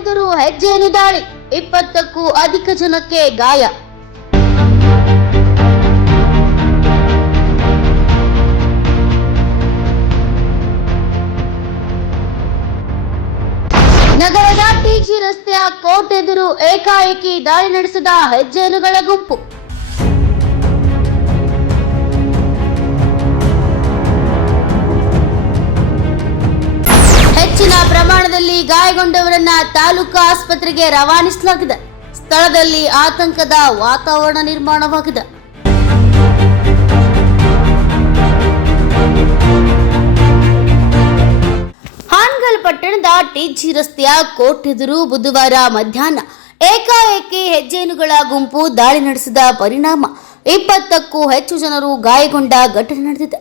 ಎದುರು ಹೆಜ್ಜೆಯನ್ನು ದಾಳಿ, 20ಕ್ಕೂ ಅಧಿಕ ಜನಕ್ಕೆ ಗಾಯ. ನಗರದ ಟಿಜಿ ರಸ್ತೆಯ ಕೋರ್ಟ್ ಎದುರು ಏಕಾಏಕಿ ದಾಳಿ ನಡೆಸಿದ ಹೆಜ್ಜೆನುಗಳ ಗುಂಪು. ಹೆಚ್ಚಿನ ಪ್ರಮಾಣದಲ್ಲಿ ಗಾಯಗೊಂಡವರನ್ನ ತಾಲೂಕು ಆಸ್ಪತ್ರೆಗೆ ರವಾನಿಸಲಾಗಿದೆ. ಸ್ಥಳದಲ್ಲಿ ಆತಂಕದ ವಾತಾವರಣ ನಿರ್ಮಾಣವಾಗಿದೆ. ಹಾನಗಲ್ ಪಟ್ಟಣದ ಟಿಜಿ ರಸ್ತೆಯ ಕೋರ್ಟ್ ಎದುರು ಬುಧವಾರ ಮಧ್ಯಾಹ್ನ ಏಕಾಏಕಿ ಹೆಜ್ಜೆನುಗಳ ಗುಂಪು ದಾಳಿ ನಡೆಸಿದ ಪರಿಣಾಮ 20ಕ್ಕೂ ಹೆಚ್ಚು ಜನರು ಗಾಯಗೊಂಡ ಘಟನೆ ನಡೆದಿದೆ.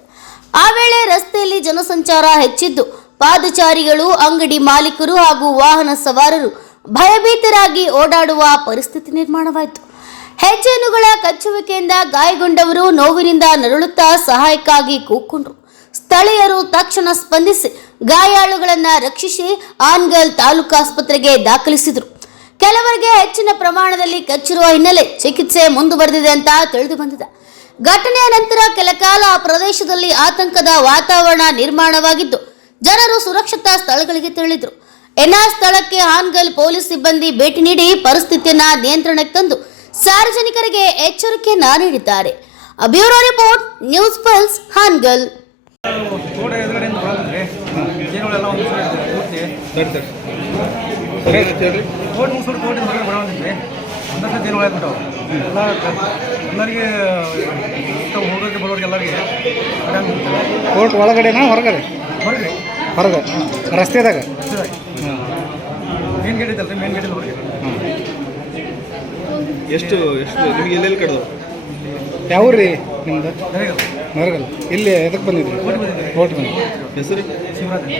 ಆ ವೇಳೆ ರಸ್ತೆಯಲ್ಲಿ ಜನಸಂಚಾರ ಹೆಚ್ಚಿದ್ದು ಪಾದಚಾರಿಗಳು, ಅಂಗಡಿ ಮಾಲೀಕರು ಹಾಗೂ ವಾಹನ ಸವಾರರು ಭಯಭೀತರಾಗಿ ಓಡಾಡುವ ಪರಿಸ್ಥಿತಿ ನಿರ್ಮಾಣವಾಯಿತು. ಹೆಜ್ಜೆನುಗಳ ಕಚ್ಚುವಿಕೆಯಿಂದ ಗಾಯಗೊಂಡವರು ನೋವಿನಿಂದ ನರಳುತ್ತಾ ಸಹಾಯಕ್ಕಾಗಿ ಕೂಗ್ಕೊಂಡ್ರು. ಸ್ಥಳೀಯರು ತಕ್ಷಣ ಸ್ಪಂದಿಸಿ ಗಾಯಾಳುಗಳನ್ನು ರಕ್ಷಿಸಿ ಹಾನಗಲ್ ತಾಲೂಕು ಆಸ್ಪತ್ರೆಗೆ ದಾಖಲಿಸಿದರು. ಕೆಲವರಿಗೆ ಹೆಚ್ಚಿನ ಪ್ರಮಾಣದಲ್ಲಿ ಕಚ್ಚಿರುವ ಹಿನ್ನೆಲೆ ಚಿಕಿತ್ಸೆ ಮುಂದುವರೆದಿದೆ ಅಂತ ತಿಳಿದು ಬಂದಿದೆ. ಘಟನೆಯ ನಂತರ ಕೆಲ ಕಾಲ ಆ ಪ್ರದೇಶದಲ್ಲಿ ಆತಂಕದ ವಾತಾವರಣ ನಿರ್ಮಾಣವಾಗಿದ್ದು ಜನರು ಸುರಕ್ಷಿತ ಸ್ಥಳಗಳಿಗೆ ತೆರಳಿದ್ರು. ಸ್ಥಳಕ್ಕೆ ಹಾನಗಲ್ ಪೊಲೀಸ್ ಸಿಬ್ಬಂದಿ ಭೇಟಿ ನೀಡಿ ಪರಿಸ್ಥಿತಿಯನ್ನ ನಿಯಂತ್ರಣಕ್ಕೆ ತಂದು ಸಾರ್ವಜನಿಕರಿಗೆ ಎಚ್ಚರಿಕೆಯನ್ನ ನೀಡಿದ್ದಾರೆ. Bureau report, news pulse, Hanagal. Court ಒಳಗಡೆನಾ ಹೊರಗಡೆ? ಹೊರಗೆ ರಸ್ತೆದಾಗ ಮೇನ್ ಗೇಟ್ ಐತಲ್ರಿ, ಮೇನ್ ಗೇಟ್ ಹೊರಗೆ. ಎಷ್ಟು ನಿಮಗೆ ಎಲ್ಲೆಲ್ಲಿ ಕಡ್ದು? ಯಾವ ರೀ ನಿಮ್ದು? ನರಗಲ್ಲ. ಇಲ್ಲಿ ಎದಕ್ಕೆ ಬಂದಿದ್ರಿ? ಕೋರ್ಟ್ ಬಂದಿದ್ರಿ. ಕೋರ್ಟ್ ಬಂದಿದ್ರಿ. ಹೆಸರು? ಶಿವರಾತ್ರಿ.